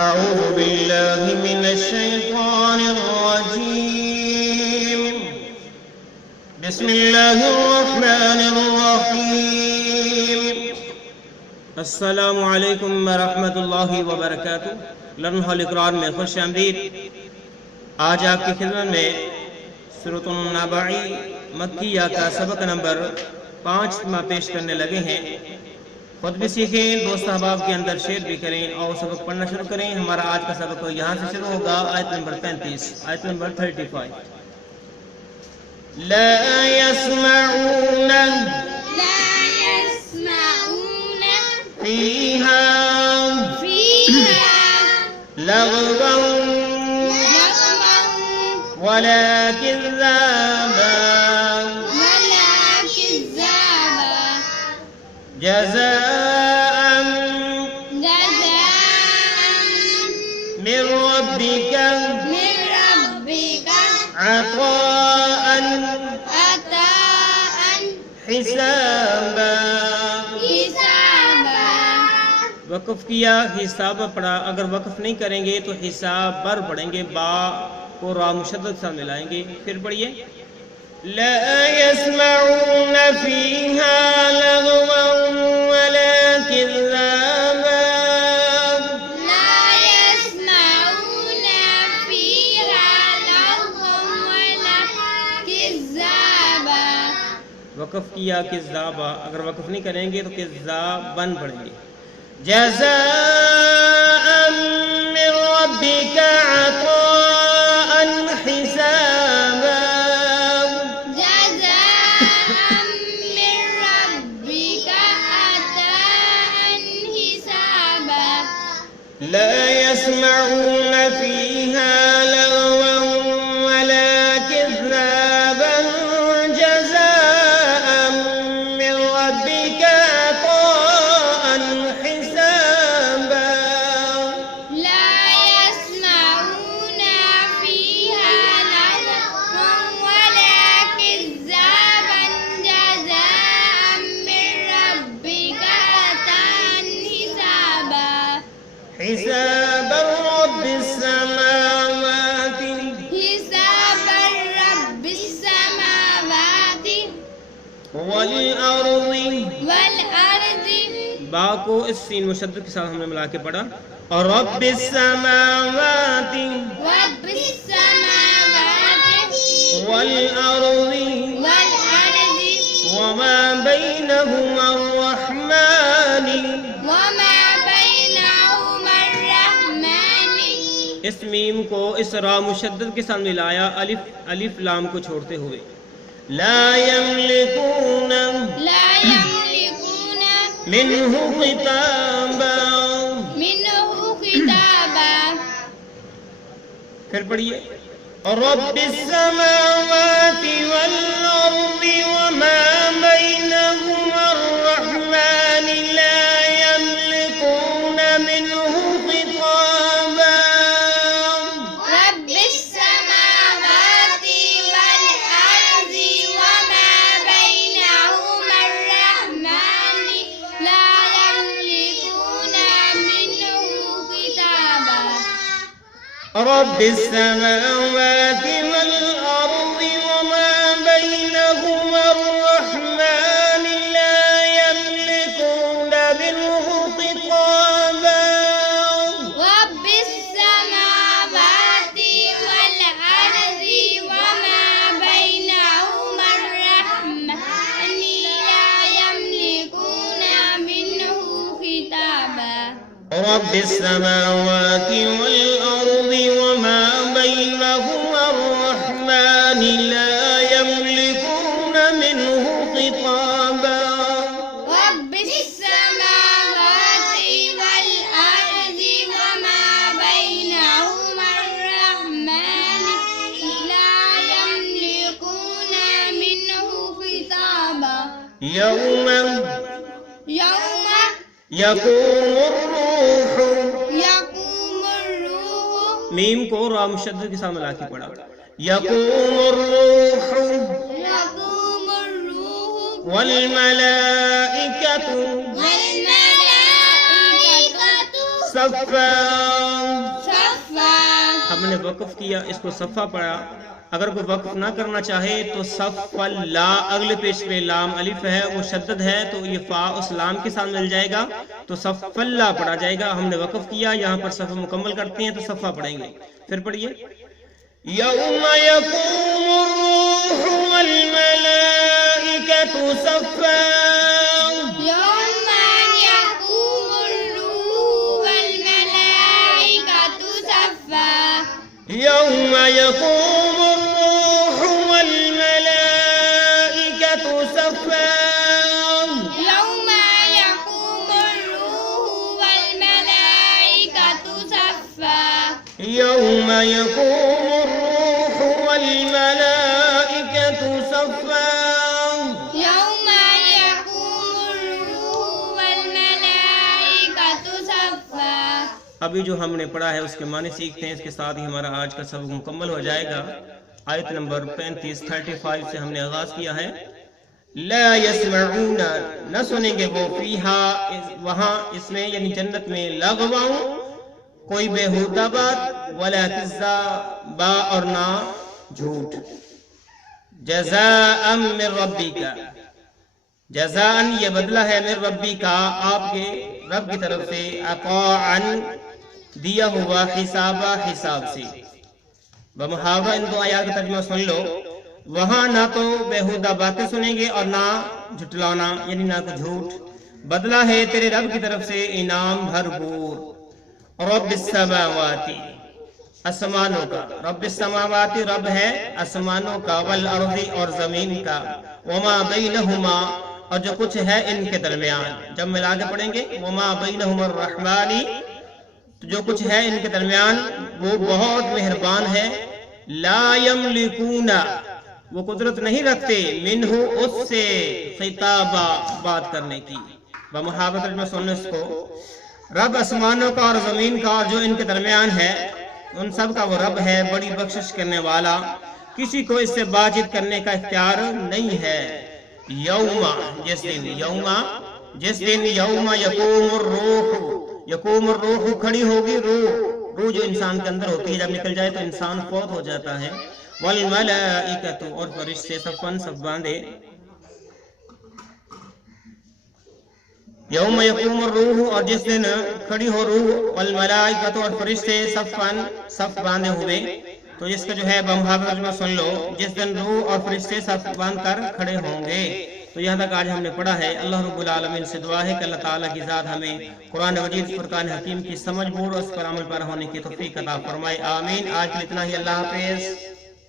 أعوذ بالله من الشيطان الرجيم. بسم الله الرحمن الرحيم. السلام علیکم ورحمۃ اللہ وبرکاتہ. لرن ہال قرآن میں خوش آمدید. آج آپ کی خدمت میں سورۃ النبع مکیہ کا سبق نمبر 5 پیش کرنے لگے ہیں. خود بھی سیکھیں، دوست احباب کے اندر شیئر بھی کریں اور سبق پڑھنا شروع کریں. ہمارا آج کا سبق یہاں سے شروع ہوگا، آیت نمبر 35، آیت نمبر 35. لا يسمعون فيها لغوا ولا كذابا جزاء من ربك عطاء حسابا. وقف کیا، حساب پڑھا. اگر وقف نہیں کریں گے تو حساب بر پڑھیں گے، با کو را مشدد سے ملائیں گے. پھر پڑھیے. لا يسمعون فيها لغوا ولا كذابا. لا يسمعون فيها لغوا ولا كذابا. وقف کیا، کذابا. اگر وقف نہیں کریں گے تو کذابن پڑھیں گے. جزاء من ربك عطاء حسابا. جزاء من ربك عطاء حسابا. لا يسمعون فيها لغوا ولا كذابا. جزاء من ربك عطاء حسابا. لا يسمعون فيها لغوا ولا كذابا. جزاء من ربك عطاء حسابا. حساب رب السماوات حساب رب السماوات والأرض. والأرض. با کو اس سین مشدد کے ساتھ ہم نے ملا کے پڑھا. اور رب السماوات رب السماوات والأرض والأرض وما بينهما الرحمن. وما بينهما الرحمن. اس میم کو اس را مشدد کے ساتھ ملایا، الف لام کو چھوڑتے ہوئے. لا يملكون لا يملكون منه خطابا. منه خطابا. پھر پڑھیے. رب السماوات والأرض وما بينهما الرحمن لا يملكون منه خطابا. رب السماوات والأرض وما بينهما الرحمن لا يملكون منه خطابا. رب السماوات والأرض وما بينهما الرحمن لا يملكون منه خطابا. رب السماوات والأرض وما بينهما الرحمن لا يملكون منه خطابا. رب السماوات والأرض وما بينهما الرحمن لا يملكون منه خطابا. رب السماوات والأرض وما بينهما الرحمن لا يملكون منه خطابا. يوم يوم يقوم الروح. يقوم الروح. میم کو را مشدد کے ساتھ ملا کے پڑھا. يقوم الروح يقوم الروح والملائكة صفا. صفا ہم نے وقف کیا، اس کو صفا پڑھا. اگر کوئی وقف نہ کرنا چاہے تو صف لا، اگلے پیش پہ لام الف ہے، مشدد ہے، تو یہ فا اس لام کے ساتھ مل جائے گا تو صف لا پڑھا جائے گا. ہم نے وقف کیا، یہاں پر صف مکمل کرتے ہیں تو صفا پڑھیں گے. پھر پڑھیے. یوم یقوم الروح والملائکۃ صفا. يوم يقوم الروح والملائكة صفا. يوم يقوم الروح والملائكة صفا. يوم يقوم الروح والملائكة صفا. يوم يقوم الروح والملائكة صفا. يوم يقوم الروح والملائكة صفا. ابھی جو ہم نے پڑھا ہے اس کے معنی سیکھتے ہیں. اس کے ساتھ ہی ہمارا آج کا سبق مکمل ہو جائے گا. آیت نمبر 35 سے ہم نے آغاز کیا ہے. لا يسمعون، نہ سنیں گے وہ، فیہا، وہاں، اس میں یعنی جنت میں، لغوا، کوئی بیہودہ بات، ولا کذابا، اور نہ جھوٹ. جزاء من ربک، جزاء یہ بدلہ ہے، من ربی کا، آپ کے رب کی طرف سے، عطاء دیا ہوا، حسابا حساب سے. بمحاورہ ان دو آیات کا ترجمہ سن لو. وہاں نہ تو بیہودہ باتیں سنیں گے اور نہ جھٹلانا یعنی نہ کوئی جھوٹ. بدلہ ہے تیرے رب کی طرف سے انعام بھرپور. رب السماوات، آسمانوں کا. رب السماوات رب ہے آسمانوں کا، والارض اور زمین کا، وما بینہما اور جو کچھ ہے ان کے درمیان. جب ملا کے پڑھیں گے وما بینہما الرحمن، جو کچھ ہے ان کے درمیان وہ بہت مہربان ہے. لا یملکون، وہ قدرت نہیں رکھتے، منہ اس سے، خطابا بات کرنے کی. بمحاورہ ترجمہ سننے اس کو. رب آسمانوں کا اور زمین کا اور جو ان کے درمیان ہے ان سب کا وہ رب ہے، بڑی بخشش کرنے والا، کسی کو اس سے بات چیت کرنے کا اختیار نہیں ہے. یوم، جس دن، یوم جس دن، یوم یقوم الروح، یقوم الروح کھڑی ہوگی روح، روح جو انسان کے اندر ہوتی ہے جب نکل جائے تو انسان فوت ہو جاتا ہے. والملائکۃ اور فرشتے صفاً صف باندھے. یوم یقوم الروح اور جس دن کھڑی ہو روح، والملائکۃ اور فرشتے صفاً صف باندھے ہوئے. تو اس کا جو ہے بمحاورہ ترجمہ سن لو. جس دن روح اور فرشتے صف باندھ کر کھڑے ہوں گے. تو یہاں تک آج ہم نے پڑھا ہے. اللہ رب العالمین سے دعا ہے کہ اللہ تعالیٰ کی ذات ہمیں قرآن مجید فرقان حکیم کی سمجھ بوجھ اور اس پر عمل پیرا ہونے کی توفیق عطا فرمائے. آمین. آج کے لیے اتنا ہی. اللہ حافظ.